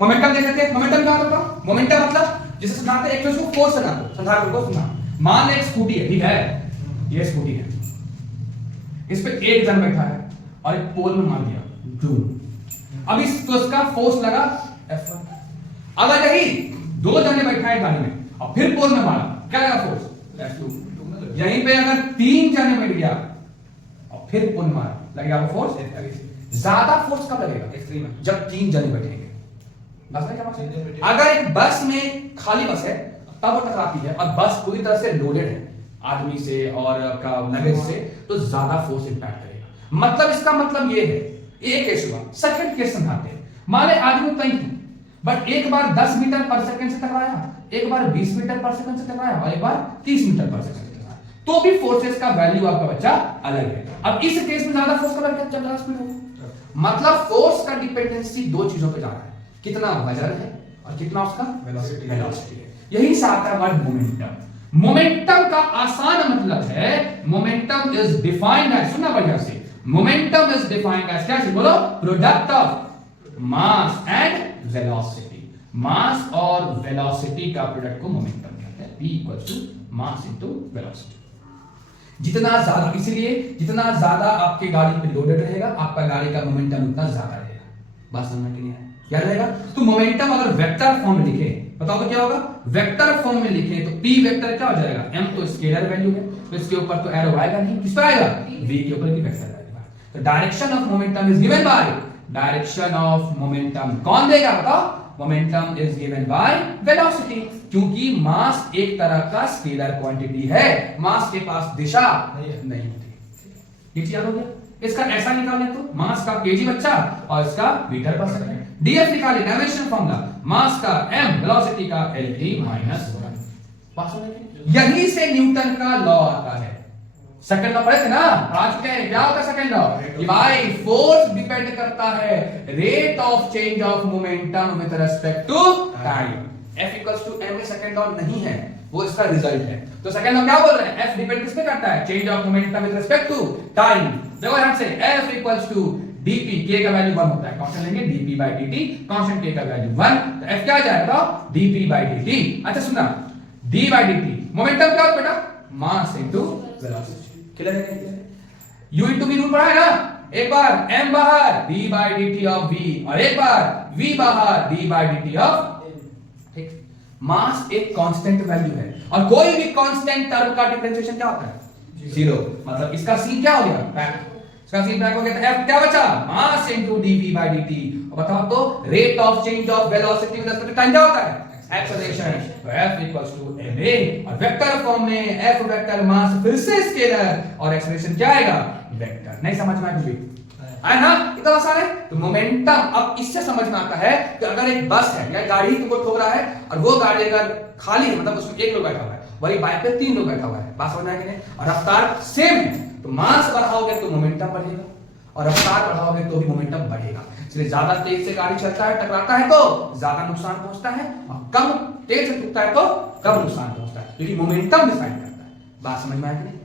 Momentum देख लेते हैं। मोमेंटम क्या होता है? मोमेंटम मतलब जिसे समझाते हैं, एक चीज को फोर्स समझाते, संधारण को सुना। मान एक स्कूटी है, ठीक है, ये स्कूटी है, इस पे एक जन बैठा है और एक पोल में मार दिया धूम। अब इसका फोर्स लगा F1। अगर यही दो जने बैठा है गाड़ी में और फिर पोल में मारा, क्या लगा फोर्स? F2। यहीं पे अगर तीन जने बैठ गया और फिर पोल में मारा, लगेगा वो फोर्स। ज्यादा फोर्स कब लगेगा? एक्सट्रीम, जब तीन जने बैठेंगे। बस में क्या? अगर एक बस में खाली बस है तब वो टकराती है और बस पूरी तरह से लोडेड है आदमी से और का लगेज से, तो ज्यादा फोर्स इंपैक्ट करेगा। मतलब इसका मतलब ये है, एक केस हुआ। सेकंड केस समझाते हैं। मान ले आदमी तय थी, बट एक बार 10 मीटर पर सेकंड से टकराया, एक बार 20 मीटर पर सेकंड से टकराया और एक बार 30 मीटर पर सेकंड से टकराया, तो भी फोर्सेस का वैल्यू आपका बच्चा अलग है। अब इस केस में ज्यादा फोर्स का वैल्यू ज्यादा स्पीड होगा। मतलब फोर्स का डिपेंडेंसी दो चीजों पे जा रहा है, कितना वजन है और कितना उसका वेलोसिटी है। यही से आता है वर्ड मोमेंटम। मोमेंटम का आसान मतलब है, मोमेंटम इज डिफाइंड एज, सुनना बढ़िया से, मोमेंटम इज डिफाइंड एज, क्या बोलो? Product of mass and velocity. Mass और वेलोसिटी का प्रोडक्ट को मोमेंटम कहते हैं। P equals to mass into velocity. जितना ज्यादा, इसलिए जितना ज्यादा आपकी गाड़ी पे लोडेड रहेगा, आपका गाड़ी का मोमेंटम उतना ज्यादा रहेगा। बात समझ में नहीं है? क्या रहेगा? तो मोमेंटम अगर वेक्टर फॉर्म में लिखे, बताओ तो क्या होगा? वेक्टर फॉर्म में लिखे तो P वेक्टर क्या हो जाएगा? M तो स्केलर वैल्यू है, तो इसके ऊपर तो एरो आएगा नहीं, किस पर आएगा? V के ऊपर की वेक्टर आएगा। तो direction of momentum is given by, direction of momentum कौन देगा बताओ? Momentum is given by velocity, क्योंकि मास एक तरह का स्केलर क्वांटिटी है, मास के पास दिशा नहीं होती। ये याद हो गया? इसका ऐसा निकालें तो मास का केजी बच्चा और इसका मीटर पर सेकंड। डीएफ निकाले, डायमेंशन फार्मूला, मास का m, वेलोसिटी का L3 माइनस 1। यहीं से न्यूटन का लॉ आता है। सेकंड लॉ पढ़े थे ना, आ चुके हैं। क्या होता है सेकंड लॉ? कि भाई फोर्स डिपेंड करता है rate of change of momentum with respect to time. F equals to m में सेकंड लॉ नहीं है, वो इसका रिजल्ट है। तो सेकंड लॉ क्या बोल रहे हैं? F डिपेंड किस पे करता है? Change of momentum with respect to time. देखो ध्यान से, F equals to dp, k का वैल्यू 1 होता है, कांस्टेंट लेंगे dp by dt, constant k का वैल्यू 1, तो F क्या आ जाएगा? dp by dt। अच्छा सुना, d by dt मोमेंटम क्या होता है बेटा? मास इनटू वेलोसिटी। क्लियर है? u इनटू v रूल पढ़ा है ना? एक बार m बाहर d by dt of v और एक बार v बाहर d by dt of, ठीक। मास एक कांस्टेंट वैल्यू है और कोई भी कांस्टेंट टर्म का डिफरेंशिएशन क्या होता है? 0। मतलब इसका सीन क्या हो गया? बैक। इसका सीन बैक हो गया, तो F क्या बचा? Mass into dv by dt। और बताओ तो rate of change of velocity with respect to time क्या होता है? एक्सेलरेशन। तो F इक्वल्स टू ma, और वेक्टर फॉर्म में F वेक्टर मास फिर से स्केलर और एक्सेलरेशन क्या आएगा? वेक्टर। नहीं समझ में आया कुछ भी? है ना? इतना आसान है। तो मोमेंटम अब इससे समझ में आता है कि अगर एक बस है या गाड़ी तुमको ठोक रहा है और वो गाड़ी अगर खाली है, मतलब उसमें एक लोग बैठा हुआ है, वही बाइक पे 3 लोग बैठा हुआ है, बात समझ में आया कि नहीं? और रफ्तार सेम है, तो मास बढ़ाओगे तो मोमेंटम बढ़ेगा और रफ्तार बढ़ाओगे तो भी मोमेंटम बढ़ेगा। इसलिए ज्यादा तेज से गाड़ी चलता है, टकराता है तो ज्यादा नुकसान पहुंचता है, और कम तेज से टूटता है तो कम नुकसान पहुंचता है, क्योंकि मोमेंटम डिफाइन करता है। बात समझ में आया कि नहीं?